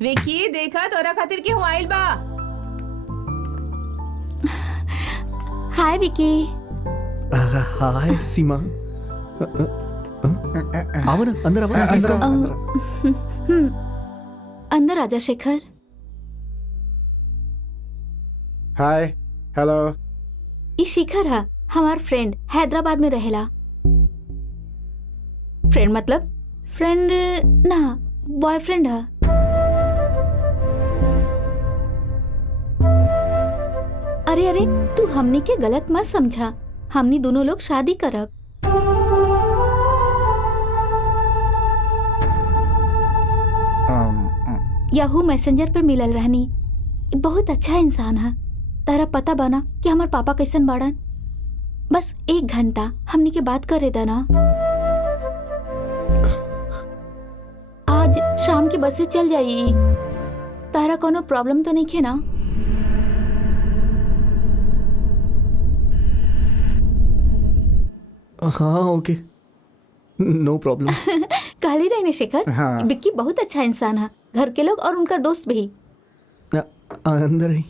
विकी देखा तोरा खातिर के हुआ आइल बा। हाय विकी। हाय सीमा। आओ ना अंदर आओ ना, please come। अंदर आजा शेखर। Hi hello. ई शेखर है हमार फ्रेंड, हैदराबाद में रहेला। फ्रेंड मतलब फ्रेंड ना, बॉयफ्रेंड है। अरे अरे तू हमनी के गलत मत समझा, हमनी दोनों लोग शादी करब। याहू मैसेंजर पे मिलल रहनी, बहुत अच्छा इंसान है। तारा पता बना कि हमार पापा कैसन बाड़न। बस 1 घंटा हमनी के बात करे देना। आज शाम की बस से चल जाई। तारा कोनो प्रॉब्लम तो नहीं खे ना? हाँ ओके, नो प्रॉब्लम। कहली रही ने शेखर, हाँ। विक्की बहुत अच्छा इंसान है। घर के लोग और उनका दोस्त भी। अंदर ही